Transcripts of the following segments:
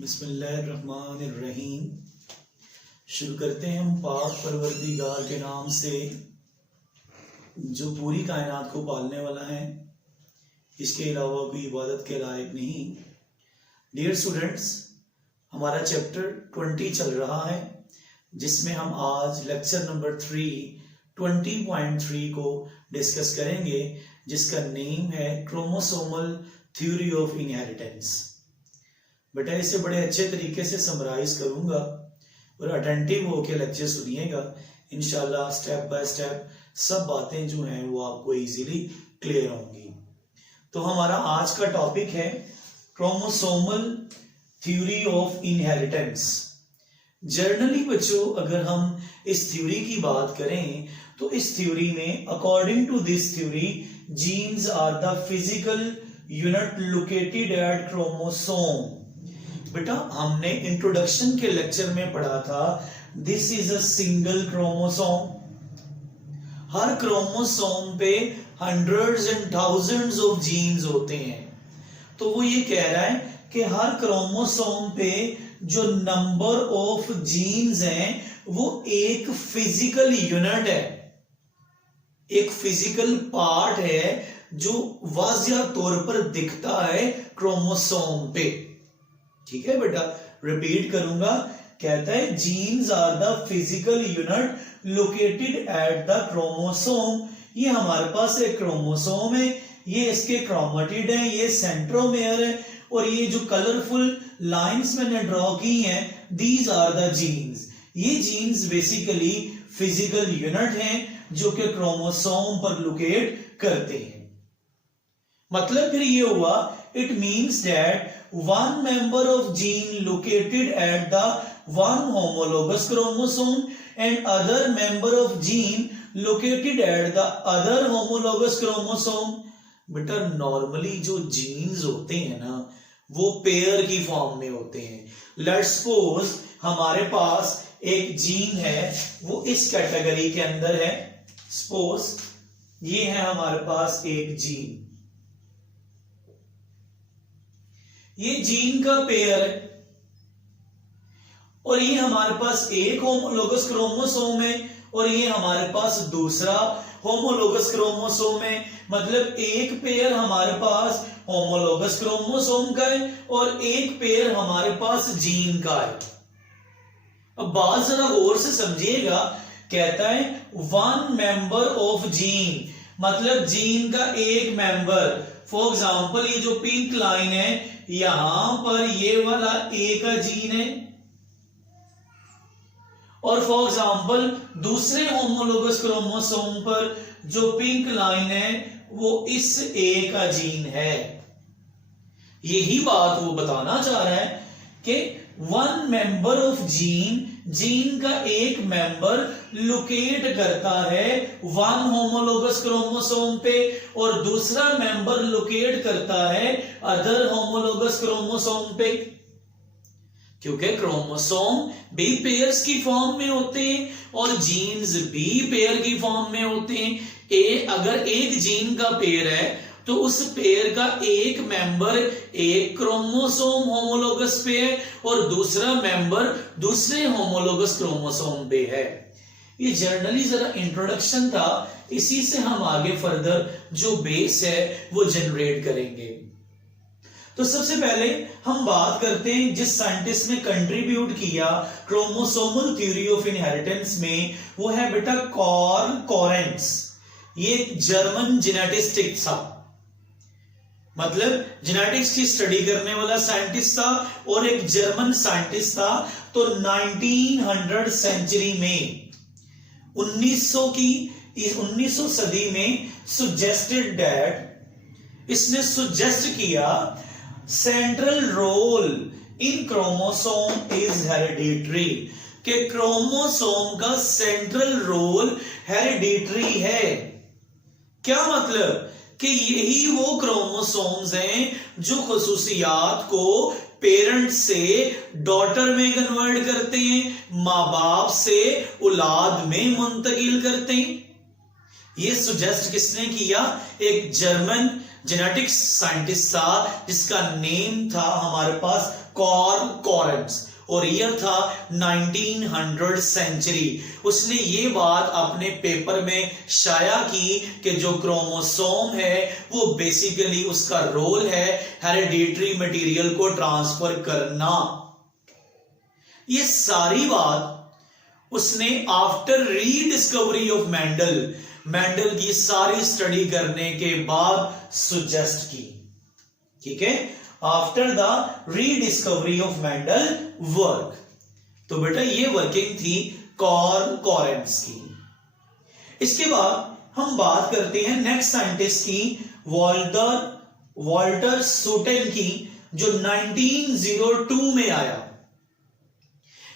बिस्मिल्लाहिर्रहमानिर्रहीम। शुरू करते हैं हम पाक परवरदिगार के नाम से जो पूरी कायनात को पालने वाला है, इसके अलावा कोई इबादत के लायक नहीं। डियर स्टूडेंट्स, हमारा चैप्टर 20 चल रहा है, जिसमें हम आज लेक्चर नंबर 20.3 को डिस्कस करेंगे, जिसका नेम है क्रोमोसोमल थ्योरी ऑफ इनहेरिटेंस। बेटा इसे बड़े अच्छे तरीके से समराइज करूंगा और अटेंटिव होके लेक्चर सुनिएगा। इंशाल्लाह स्टेप बाय स्टेप सब बातें जो हैं वो आपको इजीली क्लियर होंगी। तो हमारा आज का टॉपिक है chromosomal theory of inheritance. Generally बच्चों, अगर हम इस थ्योरी की बात करें तो इस थ्योरी में according to this theory genes are the physical unit located at chromosome. बेटा हमने इंट्रोडक्शन के लेक्चर में पढ़ा था this is a single chromosome. हर क्रोमोसोम पे hundreds and thousands of genes होते हैं। तो वो ये कह रहा है कि हर क्रोमोसोम पे जो नंबर ऑफ जीन्स हैं वो एक फिजिकल यूनिट है, एक फिजिकल पार्ट है जो वाज़िया तौर पर दिखता है क्रोमोसोम पे। ठीक है बेटा, रिपीट करूंगा। कहता है genes are the physical unit located at the chromosome. ये हमारे पास एक क्रोमोसोम है, ये इसके क्रोमेटिड है, ये सेंट्रोमेयर है, और ये जो कलरफुल लाइंस मैंने ड्रॉ की हैं, दीज आर द जीन्स। ये जीन्स बेसिकली फिजिकल यूनिट हैं जो कि क्रोमोसोम पर लोकेट करते हैं। मतलब फिर ये हुआ, it means that one member of gene located at the one homologous chromosome and other member of gene located at the other homologous chromosome। बेटा नॉर्मली जो जीन्स होते हैं ना वो पेयर की फॉर्म में होते हैं। लेट्स सपोज हमारे पास एक जीन है, वो इस कैटेगरी के अंदर है। सपोज ये है हमारे पास एक जीन, ये जीन का पेयर है, और ये हमारे पास एक होमोलोगस क्रोमोसोम है और ये हमारे पास दूसरा होमोलोगस क्रोमोसोम है। मतलब एक पेयर हमारे पास होमोलोगस क्रोमोसोम का है और एक पेयर हमारे पास जीन का है। अब बात जरा गौर से समझिएगा। कहता है वन मेंबर ऑफ जीन, मतलब जीन का एक मेंबर। फॉर एग्जाम्पल ये जो पिंक लाइन है, यहां पर ये वाला ए का जीन है, और फॉर एग्जाम्पल दूसरे होमोलोगस क्रोमोसोम पर जो पिंक लाइन है वो इस ए का जीन है। यही बात वो बताना चाह रहा है कि one member of gene, gene का एक मेंबर लोकेट करता है वन होमोलोगस क्रोमोसोम पे और दूसरा मेंबर लोकेट करता है अदर होमोलोगस क्रोमोसोम पे। क्योंकि क्रोमोसोम भी पेयर्स की फॉर्म में होते हैं और जीन्स भी पेयर की फॉर्म में होते हैं। अगर एक जीन का पेयर है तो उस पेयर का एक मेंबर एक क्रोमोसोम होमोलोगस पे है और दूसरा मेंबर दूसरे होमोलोगस क्रोमोसोम पे है। ये जनरली जरा इंट्रोडक्शन था, इसी से हम आगे फर्दर जो बेस है वो जनरेट करेंगे। तो सबसे पहले हम बात करते हैं जिस साइंटिस्ट ने कंट्रीब्यूट किया क्रोमोसोमल थ्योरी ऑफ इनहेरिटेंस में, वो है बेटा कार्ल कोरेंट्ज। ये जर्मन जेनेटिस्ट था, मतलब जेनेटिक्स की स्टडी करने वाला साइंटिस्ट था और एक जर्मन साइंटिस्ट था। तो 1900 सेंचुरी में 1900 सदी में सुजेस्टेड दैट, इसने सुजेस्ट किया central role in chromosome is hereditary, कि क्रोमोसोम का सेंट्रल रोल हेरिडिटरी है। क्या मतलब कि यही वो क्रोमोसोम्स हैं जो खुसूसियात को पेरेंट से डॉटर में कन्वर्ट करते हैं, माँ बाप से औलाद में मुंतकिल करते हैं। ये सुजेस्ट किसने किया? एक जर्मन जेनेटिक्स साइंटिस्ट था जिसका नेम था हमारे पास कार्ल कॉरेंट्ज, और ईयर था 1900 सेंचुरी। उसने ये बात अपने पेपर में शाया की कि जो क्रोमोसोम है वो बेसिकली उसका रोल है हेरिडिटरी मटेरियल को ट्रांसफर करना। ये सारी बात उसने आफ्टर रीडिस्कवरी ऑफ मेंडल की सारी स्टडी करने के बाद सुजेस्ट की। ठीक है, after the rediscovery of Mendel work. तो बेटा ये वर्किंग थी कार्ल कॉरेंट्ज की। इसके बाद हम बात करते हैं नेक्स्ट साइंटिस्ट की, वॉल्टर सूटन की, जो 1902 में आया।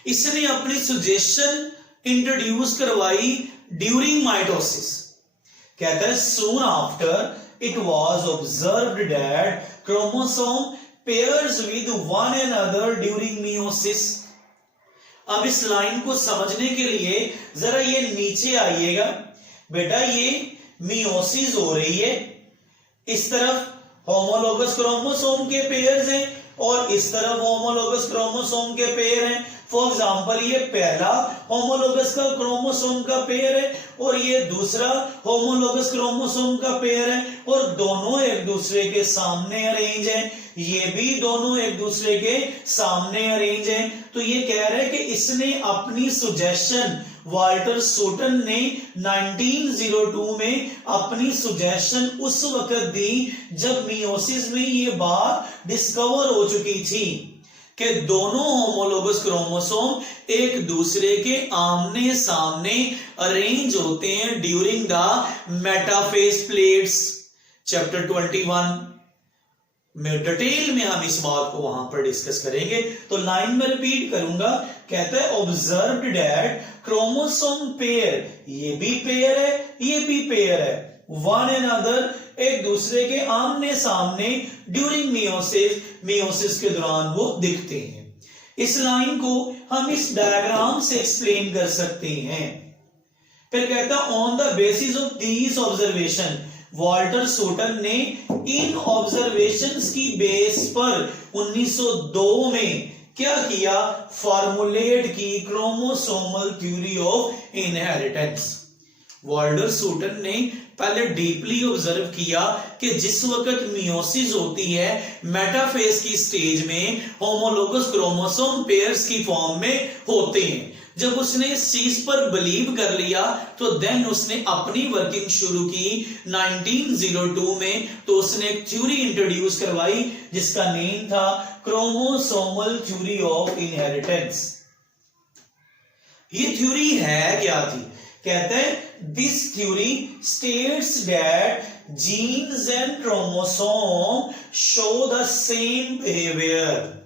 इसने अपनी सजेशन इंट्रोड्यूस करवाई ड्यूरिंग माइटोसिस। कहता है soon after it was observed that chromosome pairs with one another during meiosis। अब इस लाइन को समझने के लिए जरा ये नीचे आइएगा बेटा। ये मियोसिस हो रही है, इस तरफ होमोलोगस क्रोमोसोम के पेयर्स हैं और इस तरफ होमोलोगस क्रोमोसोम के पेयर हैं। फॉर एग्जाम्पल ये पहला होमोलोगस का क्रोमोसोम का पेयर है और ये दूसरा होमोलोगस क्रोमोसोम का पेयर है, और दोनों एक दूसरे के सामने अरेंज हैं। ये भी दोनों एक दूसरे के सामने अरेंज हैं। तो ये कह रहे हैं कि इसने अपनी सुजेशन, वॉल्टर सूटन ने 1902 में अपनी सुजेशन उस वक्त दी जब मियोसिस में ये बात डिस्कवर हो चुकी थी कि दोनों होमोलोगस क्रोमोसोम एक दूसरे के आमने सामने अरेंज होते हैं during the metaphase plates. Chapter 21 में डिटेल में हम इस बात को वहां पर डिस्कस करेंगे। तो लाइन में रिपीट करूंगा। कहता है ऑब्जर्व्ड दैट क्रोमोसोम पेयर, ये भी पेयर है, ये भी पेयर है, वन एंड अदर, एक दूसरे के आमने सामने ड्यूरिंग मियोसिस के दौरान वो दिखते हैं। इस लाइन को हम इस डायग्राम से एक्सप्लेन कर सकते हैं। फिर कहता on the basis of these observation, Walter Sutton ने इन ऑब्जर्वेशंस की बेस पर 1902 में क्या किया, फॉर्मुलेट की chromosomal theory of inheritance. Walter Sutton ने पहले डीपली ऑब्जर्व किया कि जिस वक्त मियोसिस होती है मेटाफेज की स्टेज में होमोलोगस क्रोमोसोम पेयर्स की फॉर्म में होते हैं। जब उसने इस चीज पर बिलीव कर लिया तो देन उसने अपनी वर्किंग शुरू की 1902 में। तो उसने एक थ्योरी इंट्रोड्यूस करवाई जिसका नेम था क्रोमोसोमल थ्योरी ऑफ इनहेरिटेंस। ये थ्योरी है क्या थी? कहते हैं this theory states that genes and chromosome show the same behaviour.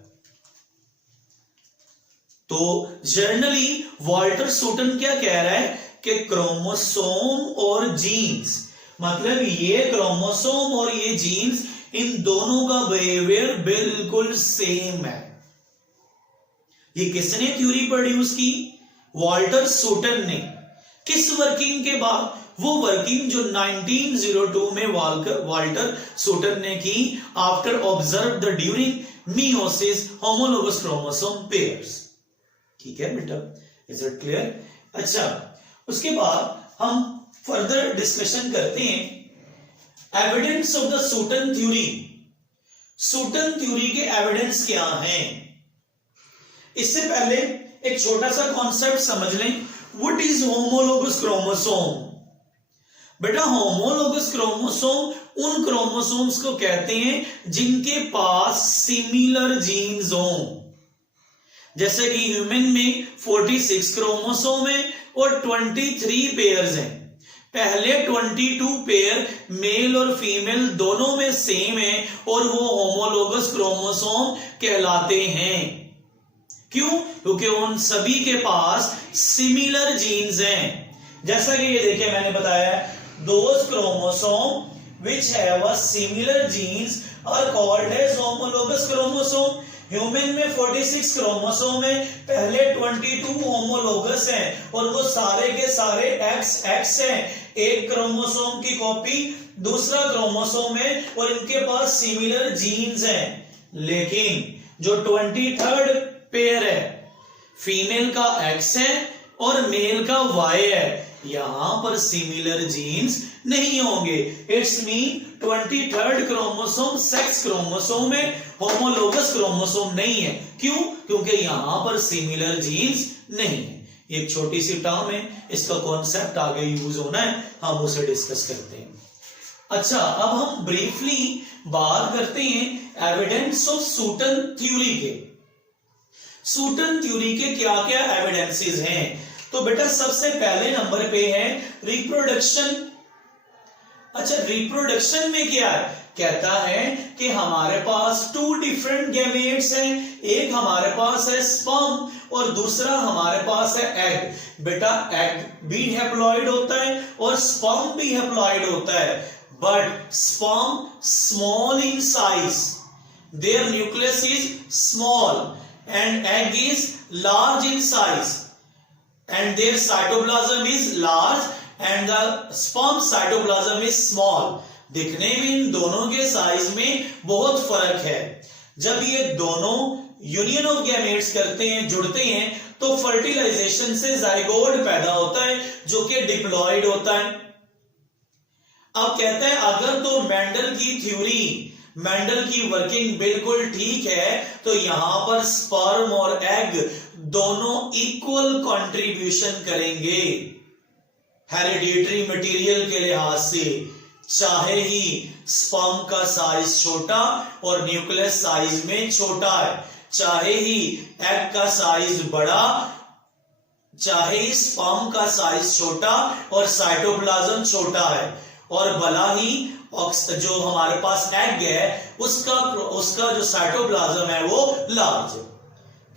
तो जर्नली वॉल्टर सूटन क्या कह रहा है कि क्रोमोसोम और जीन्स, मतलब ये क्रोमोसोम और ये जीन्स, इन दोनों का बिहेवियर बिल्कुल सेम है। ये किसने थ्योरी प्रोड्यूस की? वॉल्टर सूटन ने। किस वर्किंग के बाद? वो वर्किंग जो 1902 में वॉल्टर सूटन ने की after observe the during meiosis homologous chromosome pairs. ठीक है बेटा, इज इट क्लियर? अच्छा, उसके बाद हम फर्दर डिस्कशन करते हैं evidence of the Sutton theory. Sutton theory के एविडेंस क्या हैं? इससे पहले एक छोटा सा कॉन्सेप्ट समझ लें। What is homologous chromosome? बेटा होमोलोगस क्रोमोसोम उन क्रोमोसोम्स को कहते हैं जिनके पास सिमिलर जीन्स हों। जैसे कि ह्यूमन में 46 क्रोमोसोम है और 23 पेयर्स हैं। पहले 22 पेयर मेल और फीमेल दोनों में सेम है और वो होमोलोगस क्रोमोसोम कहलाते हैं। क्यों? क्योंकि उन सभी के पास सिमिलर जीन्स हैं। जैसा कि ये देखिए मैंने बताया, those chromosome which have a similar genes are called as homologous chromosome. Human में 46 क्रोमोसोम है, पहले 22 होमोलोगस हैं और वो सारे के सारे एक्स हैं। एक क्रोमोसोम की कॉपी दूसरा क्रोमोसोम है और इनके पास सिमिलर जीन्स हैं, लेकिन जो 23rd पेयर है फीमेल का X है और मेल का Y है, यहां पर सिमिलर जीन्स नहीं होंगे। It's mean 23rd chromosome sex chromosome है, होमोलोगस क्रोमोसोम नहीं है। क्यों? क्योंकि यहां पर सिमिलर जीन्स नहीं है। एक छोटी सी टर्म है, इसका कॉन्सेप्ट आगे यूज होना है, हम उसे डिस्कस करते हैं। अच्छा, अब हम ब्रीफली बात करते हैं एविडेंस ऑफ सूटन थ्योरी के। सूटन थ्योरी के क्या क्या एविडेंसेस हैं? तो बेटा सबसे पहले नंबर पे है रिप्रोडक्शन। अच्छा, रिप्रोडक्शन में क्या है? कहता है कि हमारे पास 2 डिफरेंट गैमेट्स हैं, एक हमारे पास है स्पर्म और दूसरा हमारे पास है एग। बेटा एग भी हैप्लॉइड होता है और स्पर्म भी हैप्लॉइड होता है, but sperm small in size, their nucleus is small, and egg is large in size and their cytoplasm is large and the sperm cytoplasm is small। दिखने में इन दोनों के साइज में बहुत फर्क है। जब ये दोनों यूनियन ऑफ गैमेट्स करते हैं, जुड़ते हैं, तो फर्टिलाइजेशन से जाइगोट पैदा होता है जो कि डिप्लॉइड होता है। अब कहता है अगर तो मेंडल की थ्योरी, मेंडल की वर्किंग बिल्कुल ठीक है, तो यहां पर स्पर्म और एग दोनों इक्वल कंट्रीब्यूशन करेंगे हेरिडिटरी मटेरियल के लिहाज से। चाहे ही स्पर्म का साइज छोटा और न्यूक्लियस साइज में छोटा है, चाहे ही एग का साइज बड़ा, चाहे ही स्पर्म का साइज छोटा और साइटोप्लाज्म छोटा है, और भला ही जो हमारे पास एग है उसका जो साइटोप्लाज्म है वो लार्ज है।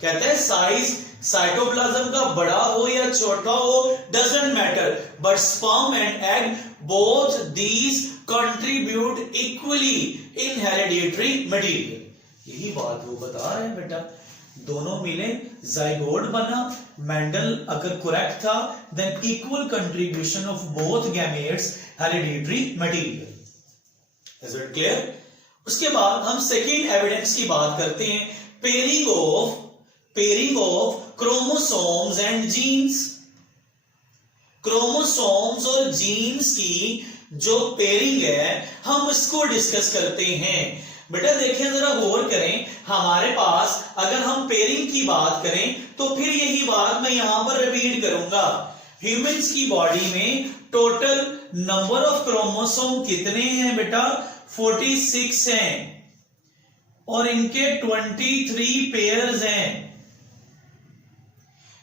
कहते हैं साइज साइटोप्लाज्म का बड़ा हो या छोटा हो doesn't matter, but sperm and egg both these contribute equally in hereditary material. यही बात वो बता रहे हैं बेटा, दोनों मिले जाइगोट बना, मेंडल अगर करेक्ट था, then equal contribution of both gametes hereditary material. Is it clear? उसके बाद हम सेकेंड एविडेंस की बात करते हैं, pairing of chromosomes and genes. Chromosomes और जीन्स की जो पेयरिंग है हम इसको डिस्कस करते हैं। बेटा देखें, जरा गौर करें, हमारे पास अगर हम पेयरिंग की बात करें तो फिर यही बात मैं यहां पर रिपीट करूंगा। ह्यूमंस की बॉडी में टोटल नंबर ऑफ क्रोमोसोम कितने हैं बेटा? 46 हैं और इनके 23 पेयर्स हैं।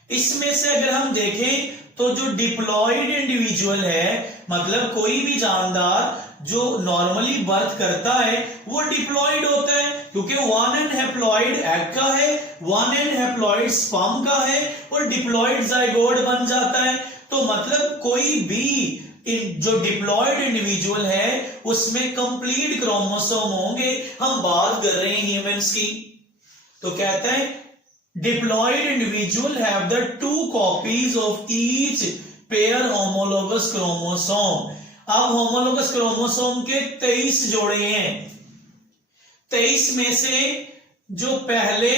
इसमें से अगर हम देखें तो जो डिप्लॉयड इंडिविजुअल है, मतलब कोई भी जानदार जो नॉर्मली बर्थ करता है वो डिप्लॉयड होता है, क्योंकि 1 एन हैप्लॉयड एग का है, 1 एन हैप्लॉयड स्पर्म का है और डिप्लॉयड जाइगोट बन जाता है। तो मतलब कोई भी जो डिप्लॉयड इंडिविजुअल है उसमें कंप्लीट क्रोमोसोम होंगे। हम बात कर रहे हैं ह्यूमंस की, तो कहता है diploid individual have the 2 copies of each pair homologous chromosome. अब होमोलोगस क्रोमोसोम के 23 जोड़े हैं, 23 में से जो पहले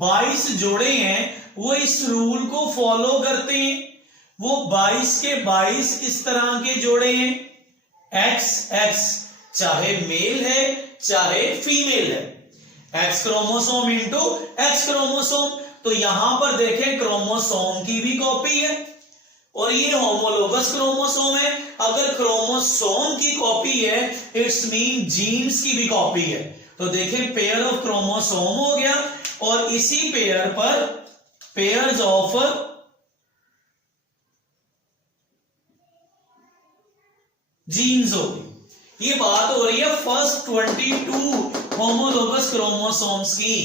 22 जोड़े हैं वो इस रूल को फॉलो करते हैं। वो 22 के 22 इस तरह के जोड़े हैं, एक्स एक्स, चाहे मेल है चाहे फीमेल है, x chromosome into x chromosome. तो यहां पर देखें क्रोमोसोम की भी कॉपी है और ये होमोलोगस क्रोमोसोम है। अगर क्रोमोसोम की कॉपी है इट्स मीन जीन्स की भी कॉपी है। तो देखें पेयर ऑफ क्रोमोसोम हो गया और इसी पेयर पर पेयर्स ऑफ जीन्स हो गई। ये बात हो रही है फर्स्ट 22 होमोलोगस क्रोमोसोम्स की।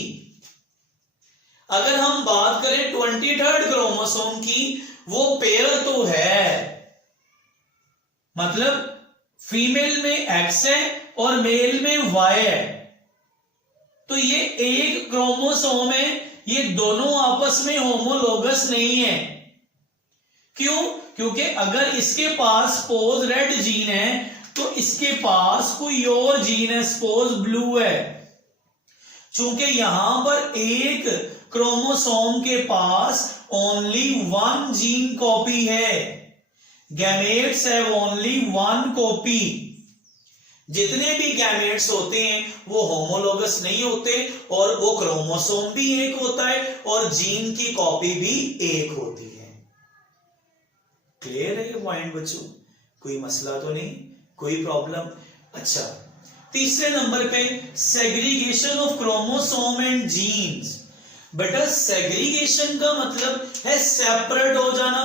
अगर हम बात करें 23rd क्रोमोसोम की, वो पेयर तो है, मतलब फीमेल में एक्स है और मेल में वाई है, तो ये एक क्रोमोसोम है, ये दोनों आपस में होमोलोगस नहीं है। क्यों? क्योंकि अगर इसके पास सपोज रेड जीन है तो इसके पास कोई और जीन है सपोज ब्लू है। चूंकि यहां पर एक क्रोमोसोम के पास ओनली वन जीन कॉपी है, gametes have only one copy. जितने भी गैमेट्स होते हैं वो होमोलोगस नहीं होते और वो क्रोमोसोम भी एक होता है और जीन की कॉपी भी एक होती है। क्लियर है ये पॉइंट बच्चों? कोई मसला तो नहीं, कोई प्रॉब्लम? अच्छा, तीसरे नंबर पे segregation of chromosome and genes. बेटा सेग्रीगेशन का मतलब है सेपरेट हो जाना।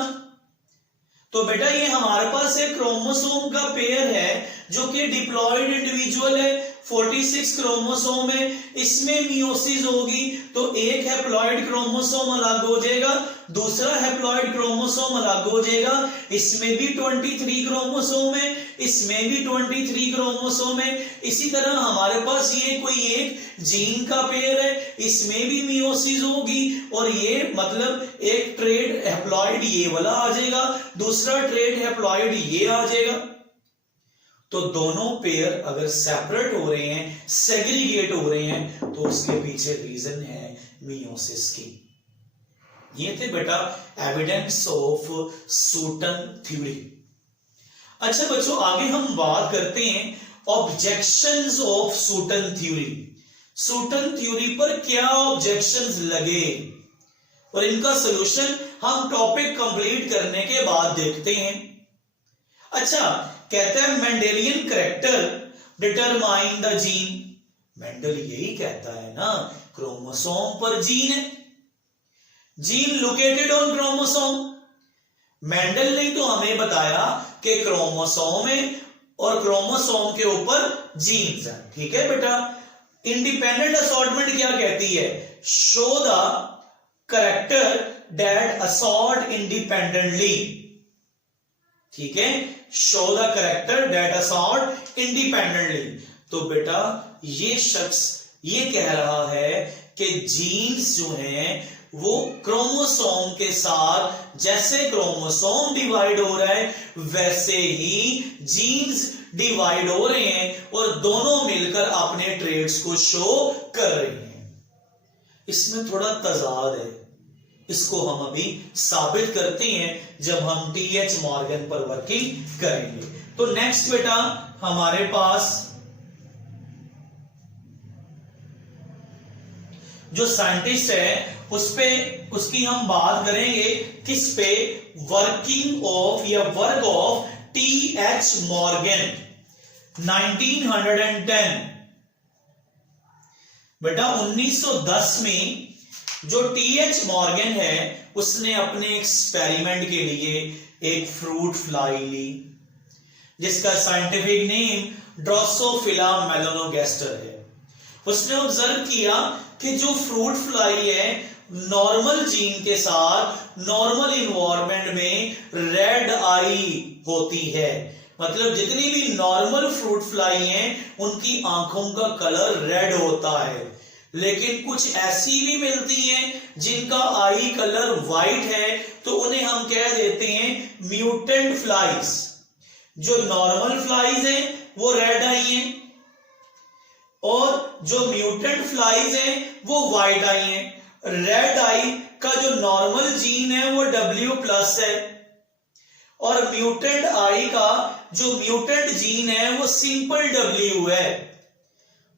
तो बेटा ये हमारे पास एक क्रोमोसोम का पेयर है जो कि डिप्लॉयड इंडिविजुअल है, 46 क्रोमोसोम है, इसमें मियोसिस होगी तो एक हैप्लॉयड क्रोमोसोम अलग हो जाएगा, दूसरा हैप्लॉयड क्रोमोसोम अलग हो जाएगा, इसमें भी 23 क्रोमोसोम है, इसमें भी 23 क्रोमोसोम है। इसी तरह हमारे पास ये कोई एक जीन का पेयर है, इसमें भी मियोसिस होगी और ये मतलब एक ट्रेड हैप्लॉयड ये वाला आ जाएगा, दूसरा ट्रेड हैप्लॉयड ये आ जाएगा। तो दोनों पेयर अगर सेपरेट हो रहे हैं, सेग्रीगेट हो रहे हैं, तो उसके पीछे रीजन है मियोसिस की। ये थे बेटा एविडेंस ऑफ सूटन थ्योरी। अच्छा बच्चों, आगे हम बात करते हैं objections of सूटन theory. Sutton theory पर क्या ऑब्जेक्शंस लगे और इनका सॉल्यूशन हम टॉपिक कंप्लीट करने के बाद देखते हैं। अच्छा, कहता है Mendelian character determine the gene. Mendel यही कहता है ना, क्रोमोसोम पर जीन है, gene located on chromosome. Mendel ने तो हमें बताया कि क्रोमोसोम है और क्रोमोसोम के ऊपर जीन्स है। ठीक है बेटा। इंडिपेंडेंट असॉर्टमेंट क्या कहती है? Show the character that assort independently. ठीक है, show the character that assort independently. तो बेटा ये शख्स ये कह रहा है कि जीन्स जो हैं वो क्रोमोसोम के साथ, जैसे क्रोमोसोम डिवाइड हो रहा है वैसे ही जीन्स डिवाइड हो रहे हैं और दोनों मिलकर अपने ट्रेड्स को शो कर रहे हैं। इसमें थोड़ा तजाद है, इसको हम अभी साबित करते हैं जब हम टीएच मॉर्गन पर वर्किंग करेंगे। तो नेक्स्ट बेटा हमारे पास जो साइंटिस्ट है उसकी हम बात करेंगे किस पे? वर्किंग ऑफ या वर्क ऑफ टीएच मॉर्गन 1910। बेटा 1910 में जो टीएच मॉर्गन है उसने अपने एक्सपेरिमेंट के लिए एक फ्रूट फ्लाई ली जिसका साइंटिफिक नेम ड्रोसोफिला मेलानोगास्टर है। उसने ऑब्जर्व किया कि जो फ्रूट फ्लाई है नॉर्मल जीन के साथ नॉर्मल इन्वायरमेंट में रेड आई होती है। मतलब जितनी भी नॉर्मल फ्रूट फ्लाई हैं उनकी आंखों का कलर रेड होता है, लेकिन कुछ ऐसी भी मिलती हैं जिनका आई कलर व्हाइट है, तो उन्हें हम कह देते हैं म्यूटेंट फ्लाइज। जो नॉर्मल फ्लाइज हैं वो रेड आई हैं और जो म्यूटेंट फ्लाइज हैं वो व्हाइट आई हैं। रेड आई का जो नॉर्मल जीन है वो W+ है और म्यूटेंट आई का जो म्यूटेंट जीन है वो सिंपल W है।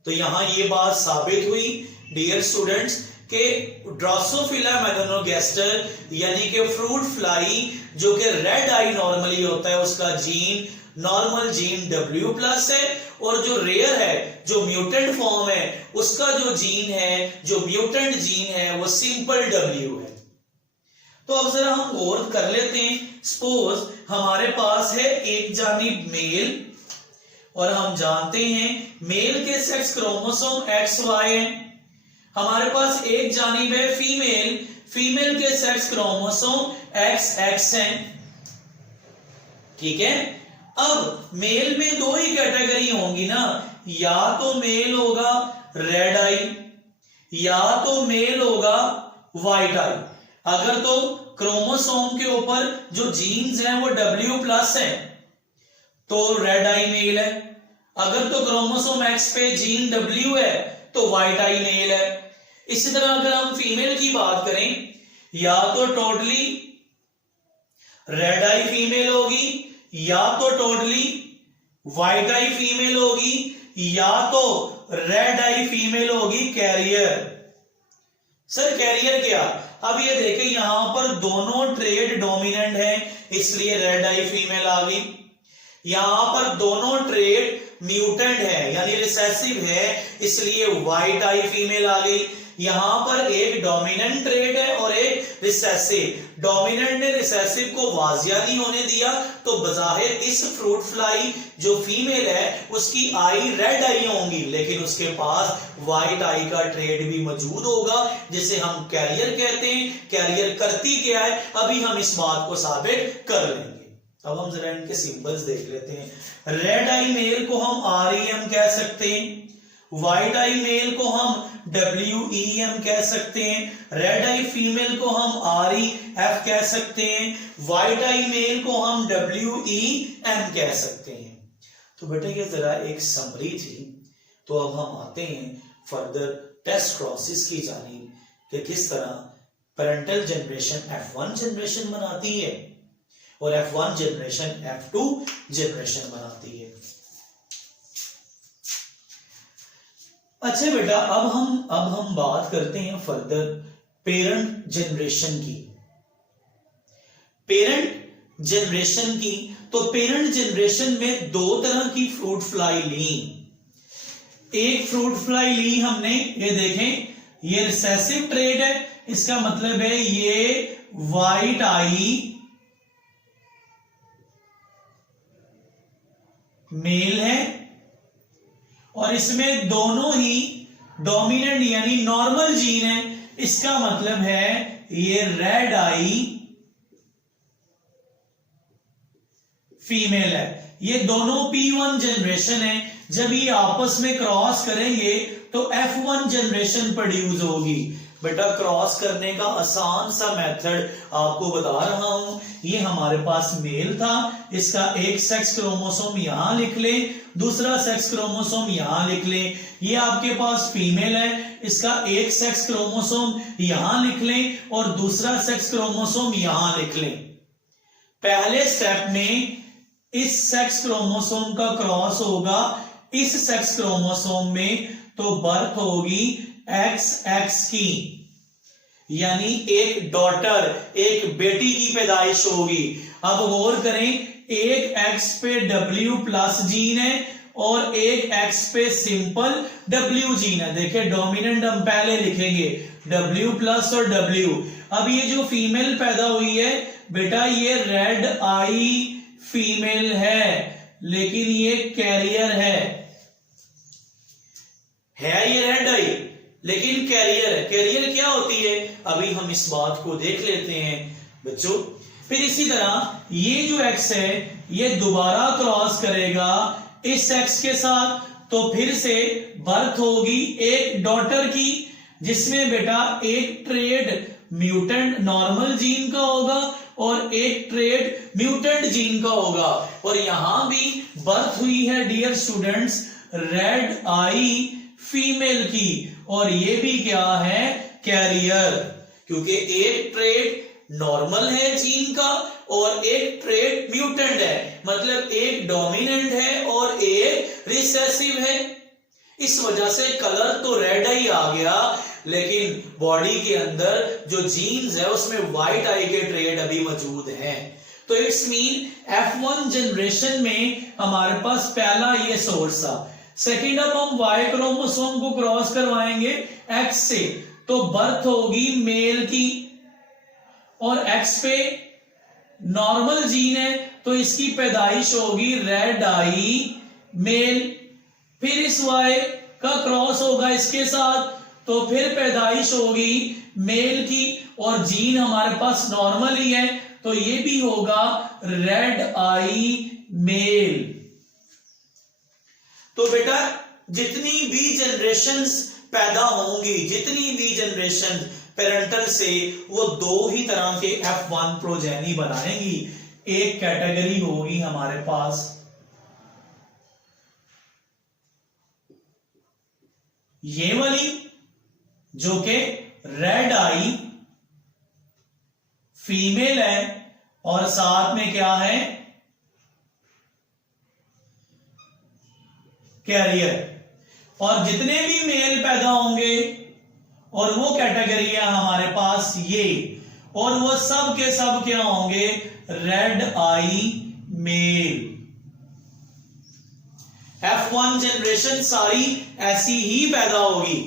तो यहां ये बात साबित हुई डियर स्टूडेंट्स कि ड्रोसोफिला मेलानोगास्टर यानी कि फ्रूट फ्लाई जो कि रेड आई नॉर्मली होता है उसका जीन नॉर्मल जीन W+ है और जो रेयर है जो म्यूटेंट फॉर्म है उसका जो जीन है जो म्यूटेंट जीन है वो सिंपल W है। तो अब जरा हम गौर कर लेते हैं। सपोज हमारे पास है एक जानिब मेल और हम जानते हैं मेल के सेक्स क्रोमोसोम XY है। हमारे पास एक जानिब है फीमेल, फीमेल के सेक्स क्रोमोसोम XX है। ठीक है। अब मेल में दो ही कैटेगरी होंगी ना, या तो मेल होगा रेड आई या तो मेल होगा व्हाइट आई। अगर तो क्रोमोसोम के ऊपर जो जीन्स हैं वो W+ है तो रेड आई मेल है, अगर तो क्रोमोसोम X पे जीन W है तो व्हाइट आई मेल है। इसी तरह अगर हम फीमेल की बात करें, या तो टोटली रेड आई फीमेल होगी, या तो टोटली व्हाइट आई फीमेल होगी, या तो रेड आई फीमेल होगी कैरियर। सर कैरियर क्या? अब ये देखें यहां पर दोनों ट्रेड डोमिनेंट है इसलिए रेड आई फीमेल आ गई, यहां पर दोनों ट्रेड म्यूटेंट है यानी रिसेसिव है इसलिए व्हाइट आई फीमेल आ गई, यहां पर एक डोमिनेंट ट्रेड है और एक रिसेसिव। डोमिनेंट ने रिसेसिव को वाजिया नहीं होने दिया तो बजाहिर इस फ्रूट फ्लाई जो फीमेल है उसकी आई रेड आई होंगी, लेकिन उसके पास व्हाइट आई का ट्रेड भी मौजूद होगा जिसे हम कैरियर कहते हैं। कैरियर करती क्या है अभी हम इस बात को साबित कर लेंगे। अब हम जरा इनके सिंबल्स देख लेते हैं। रेड आई मेल को हम REM कह सकते हैं, व्हाइट आई मेल को हम WEM कह सकते हैं, रेड आई फीमेल को हम REF कह सकते हैं, व्हाइट आई मेल को हम WEM कह सकते हैं। तो बेटा ये जरा एक समरी थी, तो अब हम आते हैं फर्दर टेस्ट क्रॉसेस की जानिब कि किस तरह पेरेंटल जनरेशन F1 जनरेशन बनाती है और F1 जनरेशन F2 जनरेशन बनाती है। अच्छा बेटा अब हम बात करते हैं फर्दर पेरेंट जनरेशन की। पेरेंट जनरेशन की तो पेरेंट जनरेशन में दो तरह की फ्रूट फ्लाई ली। एक फ्रूट फ्लाई ली हमने, ये देखें ये रिसेसिव ट्रेड है, इसका मतलब है ये व्हाइट आई मेल है और इसमें दोनों ही डोमिनेंट यानी नॉर्मल जीन है, इसका मतलब है ये रेड आई फीमेल है। ये दोनों P1 जनरेशन है, जब ये आपस में क्रॉस करेंगे तो F1 जनरेशन प्रोड्यूस होगी। बेटा क्रॉस करने का आसान सा मेथड आपको बता रहा हूं। ये हमारे पास मेल था, इसका एक सेक्स क्रोमोसोम यहां लिख लें, दूसरा सेक्स क्रोमोसोम यहां लिख लें। ये आपके पास फीमेल है, इसका एक सेक्स क्रोमोसोम यहां लिख लें और दूसरा सेक्स क्रोमोसोम यहां लिख लें। पहले स्टेप में इस सेक्स क्रोमोसोम का क्रॉस होगा इस सेक्स क्रोमोसोम में, तो बर्थ होगी XX की, यानी एक डॉटर एक बेटी की पैदाइश होगी। अब गौर करें, एक X पे W+ जीन है और एक X पे सिंपल W जीन है। देखिए डोमिनेंट हम पहले लिखेंगे W+ और W। अब ये जो फीमेल पैदा हुई है बेटा ये रेड आई फीमेल है, लेकिन ये कैरियर है ये रेड आई लेकिन कैरियर है। कैरियर क्या होती है अभी हम इस बात को देख लेते हैं बच्चों। फिर इसी तरह ये जो X है ये दोबारा क्रॉस करेगा इस X के साथ, तो फिर से बर्थ होगी एक डॉटर की जिसमें बेटा एक ट्रेड म्यूटेंट नॉर्मल जीन का होगा और एक ट्रेड म्यूटेंट जीन का होगा। और यहां भी बर्थ हुई है dear students red eye female की, और ये भी क्या है कैरियर, क्योंकि एक ट्रेड नॉर्मल है जीन का और एक ट्रेड म्यूटेंट है, मतलब एक डोमिनेंट है और एक रिसेसिव है। इस वजह से कलर तो रेड आई आ गया, लेकिन बॉडी के अंदर जो जीन्स है उसमें व्हाइट आई के ट्रेड अभी मौजूद हैं। तो इट्स मीन F1 जनरेशन में हमारे पास पहला ये सोर्स था। सेकेंड अब हम Y क्रोमोसोम को क्रॉस करवाएंगे X से, तो बर्थ होगी मेल की और X पे नॉर्मल जीन है तो इसकी पैदाइश होगी रेड आई मेल। फिर इस Y का क्रॉस होगा इसके साथ तो फिर पैदाइश होगी मेल की और जीन हमारे पास नॉर्मल ही है तो ये भी होगा रेड आई मेल। तो बेटा जितनी भी जनरेशंस पैदा होंगी, जितनी भी जनरेशन पेरेंटल से वो दो ही तरह के F1 प्रोजेनी बनाएंगी। एक कैटेगरी होगी हमारे पास ये वाली जो कि रेड आई फीमेल है और साथ में क्या है कैरियर, और जितने भी मेल पैदा होंगे और वो कैटेगरी है हमारे पास ये, और वो सब के सब क्या होंगे रेड आई मेल। F1 जनरेशन सारी ऐसी ही पैदा होगी।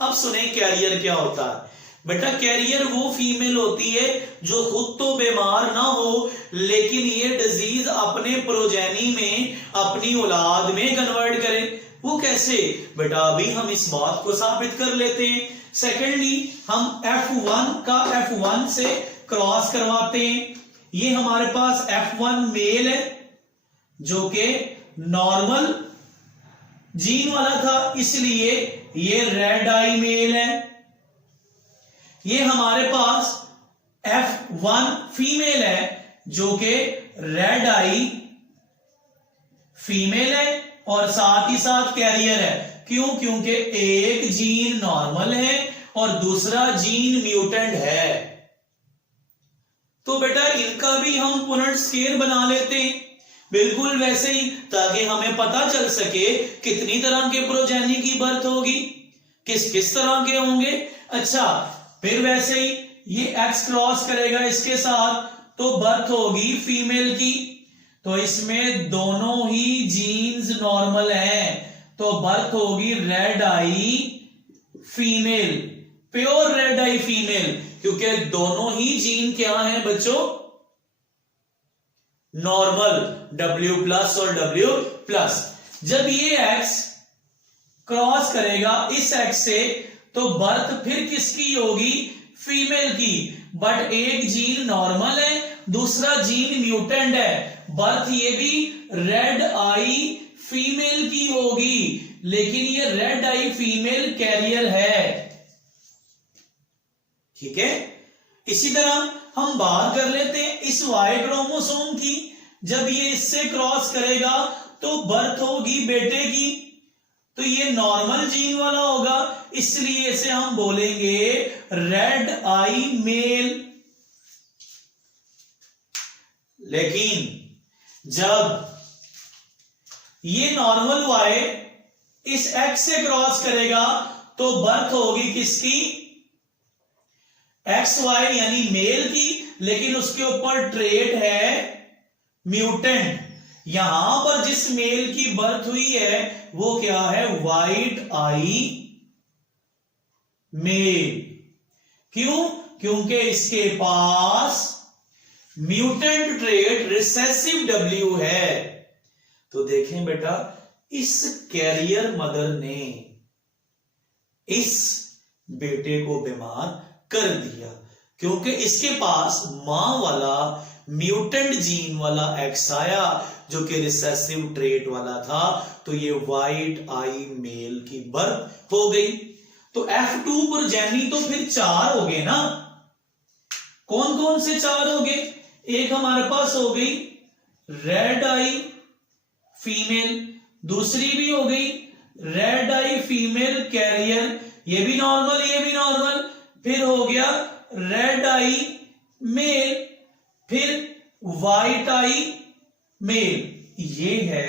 अब सुने कैरियर क्या होता है। बेटा कैरियर वो फीमेल होती है जो खुद तो बीमार ना हो लेकिन ये डिजीज अपने प्रोजेनी में अपनी औलाद में कन्वर्ट करे। वो कैसे? बेटा अभी हम इस बात को साबित कर लेते हैं। सेकेंडली हम F1 का F1 से क्रॉस करवाते हैं। ये हमारे पास F1 मेल है जो कि नॉर्मल जीन वाला था, इसलिए ये रेड आई मेल है। ये हमारे पास F1 फीमेल है जो कि रेड आई फीमेल है और साथ ही साथ कैरियर है। क्यों? क्योंकि एक जीन नॉर्मल है और दूसरा जीन म्यूटेंट है। तो बेटा इनका भी हम पुनर्स्केर बना लेते हैं बिल्कुल वैसे ही, ताकि हमें पता चल सके कितनी तरह के प्रोजेनी की बर्थ होगी, किस किस तरह के होंगे। अच्छा फिर वैसे ही ये एक्स क्रॉस करेगा इसके साथ तो बर्थ होगी फीमेल की, तो इसमें दोनों ही जीन्स नॉर्मल हैं तो बर्थ होगी red eye female, pure red eye female, क्योंकि दोनों ही जीन क्या हैं बच्चों नॉर्मल W+ और W+। जब ये एक्स क्रॉस करेगा इस एक्स से तो बर्थ फिर किसकी होगी फीमेल की, बट एक जीन नॉर्मल है दूसरा जीन म्यूटेंट है, बर्थ ये भी रेड आई फीमेल की होगी, लेकिन ये रेड आई फीमेल कैरियर है। ठीक है, इसी तरह हम बात कर लेते हैं इस वाई क्रोमोसोम की। जब ये इससे क्रॉस करेगा तो बर्थ होगी बेटे की, तो ये नॉर्मल जीन वाला होगा, इसलिए इसे हम बोलेंगे रेड आई मेल। लेकिन जब ये नॉर्मल वाई इस एक्स से क्रॉस करेगा तो बर्थ होगी किसकी XY यानी मेल की, लेकिन उसके ऊपर ट्रेट है म्यूटेंट। यहां पर जिस मेल की बर्थ हुई है वो क्या है व्हाइट आई मेल। क्यों? क्योंकि इसके पास म्यूटेंट ट्रेट रिसेसिव W है। तो देखें बेटा इस कैरियर मदर ने इस बेटे को बीमार कर दिया क्योंकि इसके पास मां वाला म्यूटेंट जीन वाला एक्स आया जो कि रिसेसिव ट्रेट वाला था, तो ये व्हाइट आई मेल की बर्थ हो गई। तो F2 प्रोजेनी तो फिर 4 हो गए ना। कौन कौन से 4 हो गए? एक हमारे पास हो गई रेड आई फीमेल, दूसरी भी हो गई रेड आई फीमेल कैरियर, ये भी नॉर्मल ये भी नॉर्मल, फिर हो गया रेड आई मेल, फिर व्हाइट आई मेल। ये है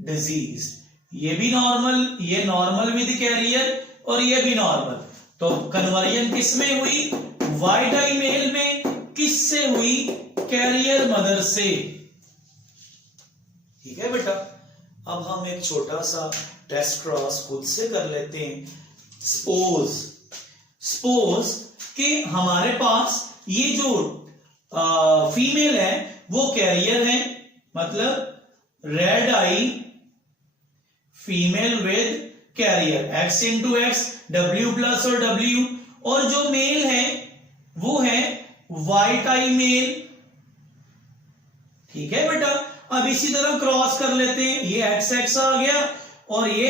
डिजीज, ये भी नॉर्मल, ये नॉर्मल विद कैरियर और ये भी नॉर्मल। तो कन्वर्जन किस में हुई? व्हाइट आई मेल में। किससे हुई? कैरियर मदर से। ठीक है बेटा, अब हम एक छोटा सा टेस्ट क्रॉस खुद से कर लेते हैं। सपोज कि हमारे पास ये जो फीमेल है वो कैरियर है, मतलब red eye female with carrier X into X W+ और W, और जो मेल है वो है व्हाइट आई मेल। ठीक है बेटा, अब इसी तरह क्रॉस कर लेते हैं। ये XX आ गया और ये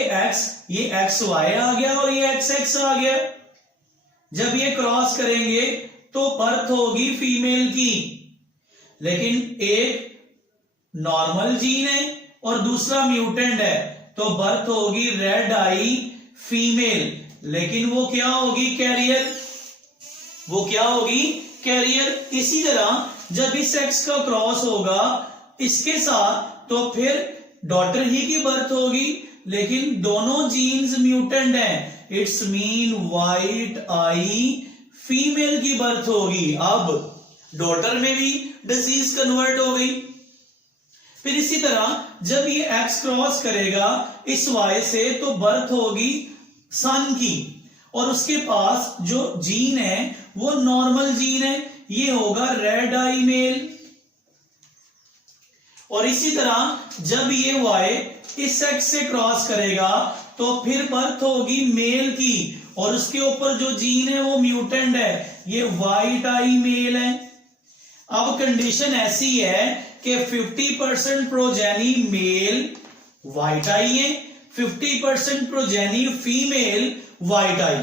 XY आ गया और ये XX आ गया। जब ये क्रॉस करेंगे तो बर्थ होगी फीमेल की, लेकिन एक नॉर्मल जीन है और दूसरा म्यूटेंट है, तो बर्थ होगी रेड आई फीमेल, लेकिन वो क्या होगी? कैरियर। वो क्या होगी? कैरियर। इसी तरह जब इस सेक्स का क्रॉस होगा इसके साथ तो फिर डॉटर ही की बर्थ होगी, लेकिन दोनों जीन्स म्यूटेंट हैं, it's mean white I female की बर्थ होगी। अब डॉटर में भी डिजीज कन्वर्ट हो गई। फिर इसी तरह जब ये एक्स क्रॉस करेगा इस वाई से तो बर्थ होगी सन की, और उसके पास जो जीन है वो नॉर्मल जीन है, ये होगा रेड आई मेल। और इसी तरह जब ये वाई इस सेक्स से क्रॉस करेगा तो फिर बर्थ होगी मेल की, और उसके ऊपर जो जीन है वो म्यूटेंट है, ये वाइट आई मेल है। अब कंडीशन ऐसी है कि 50% प्रोजेनी मेल वाइट आई है, 50% प्रोजेनी फीमेल वाइट आई।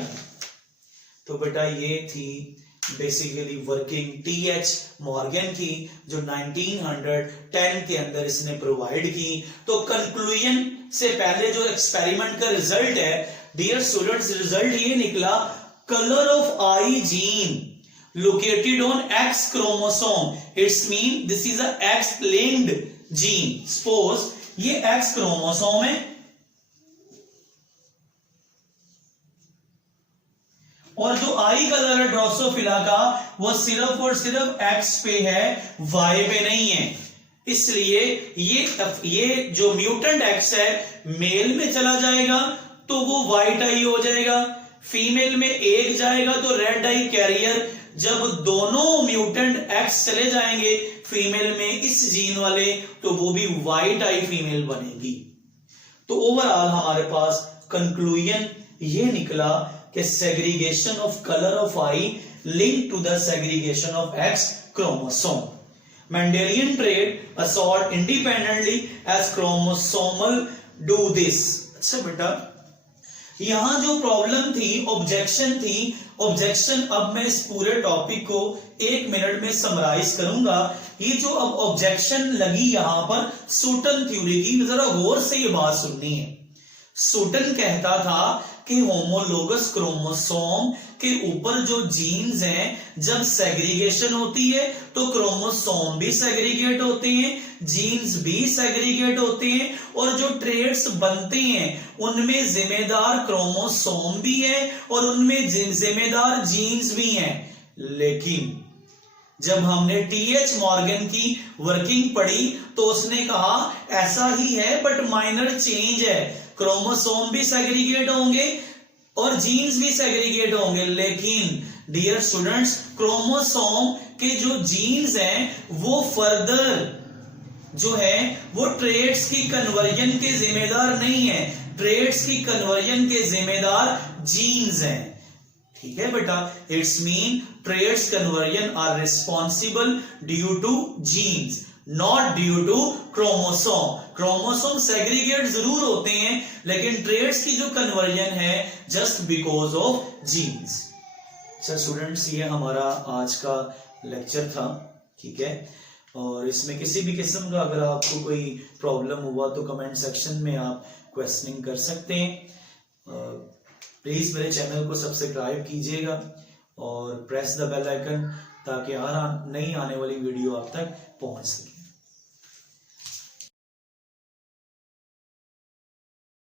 तो बेटा ये थी बेसिकली वर्किंग टीएच मॉर्गन की, जो 1910 के अंदर इसने प्रोवाइड की। तो कंक्लूजन से पहले जो एक्सपेरिमेंट का रिजल्ट है डियर स्टूडेंट्स, रिजल्ट ये निकला, colour of I gene located on X chromosome, it's mean this is a X linked gene. Suppose ये X क्रोमोसोम है और जो आई कलर है ड्रोसोफिला का वो सिर्फ और सिर्फ X पे है, Y पे नहीं है। इसलिए ये जो म्यूटेंट X है मेल में चला जाएगा तो वो व्हाइट आई हो जाएगा, फीमेल में एक जाएगा तो रेड आई कैरियर। जब दोनों म्यूटेंट एक्स चले जाएंगे फीमेल में इस जीन वाले तो वो भी व्हाइट आई फीमेल बनेगी। तो ओवरऑल हमारे पास कंक्लूजन ये निकला कि segregation of colour of eye link to the segregation of X chromosome. Mendelian trait assort independently as chromosomal do this. अच्छा बेटा, यहां जो प्रॉब्लम थी, ऑब्जेक्शन अब मैं इस पूरे टॉपिक को 1 मिनट में समराइज करूंगा। ये जो अब ऑब्जेक्शन लगी यहां पर सूटन थ्योरी की, जरा गौर से ये बात सुननी है। सूटन कहता था कि होमोलोगस क्रोमोसोम के ऊपर जो जीन्स हैं जब सेग्रीगेशन होती है तो क्रोमोसोम भी सेग्रीगेट होते हैं, जीन्स भी सेग्रीगेट होते हैं, और जो ट्रेट्स बनते हैं उनमें जिम्मेदार क्रोमोसोम भी है और उनमें जिम्मेदार जीन्स भी हैं। लेकिन जब हमने टीएच मॉर्गन की वर्किंग पढ़ी तो उसने कहा ऐसा ही है बट माइनर चेंज है, क्रोमोसोम भी सेग्रीगेट होंगे और जीन्स भी सेग्रीगेट होंगे, लेकिन डियर स्टूडेंट्स क्रोमोसोम के जो जीन्स हैं वो फर्दर जो है वो ट्रेट्स की कन्वर्जन के जिम्मेदार नहीं है, ट्रेट्स की कन्वर्जन के जिम्मेदार जीन्स हैं। ठीक है बेटा, it's mean traits conversion are responsible due to genes, not due to chromosome. Chromosome segregate जरूर होते हैं लेकिन ट्रेट्स की जो कन्वर्जन है जस्ट बिकॉज ऑफ जीन्स। अच्छा स्टूडेंट्स, ये हमारा आज का लेक्चर था, ठीक है, और इसमें किसी भी किस्म का अगर आपको कोई प्रॉब्लम हुआ तो कमेंट सेक्शन में आप क्वेश्चनिंग कर सकते हैं। प्लीज मेरे चैनल को सब्सक्राइब कीजिएगा और प्रेस द बेल आइकन ताकि हर नई आने वाली वीडियो आप तक पहुंच सके।